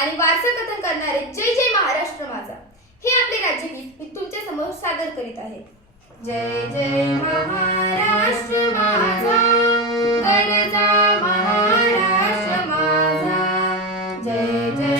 आणि वारसा कथन करणारे जय जय महाराष्ट्र माझा. हे आपले राज्यगीत मी तुमच्यासमोर सादर करीत आहे. जय जय महाराष्ट्र माझा. गरजा महाराष्ट्र माझा. जय जय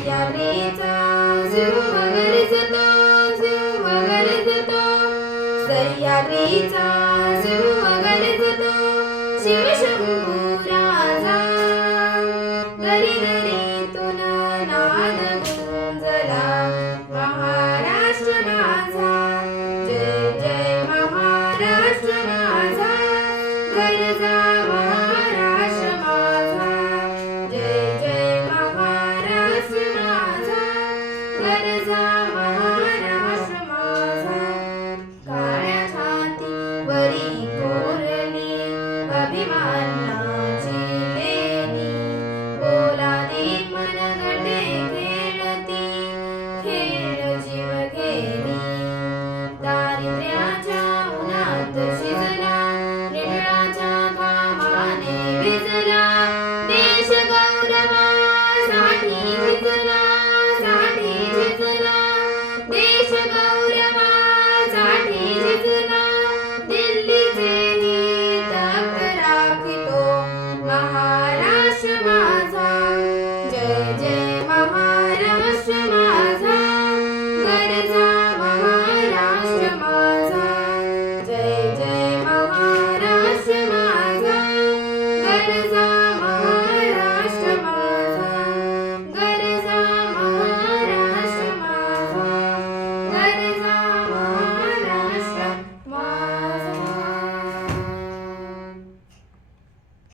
सह्याद्रीचा गरजतो शिवशंभू राजा दरी दरीतून नाद गुंजला महाराष्ट्र माझा जय जय महाराष्ट्र माझा गरजा السبب مع الناس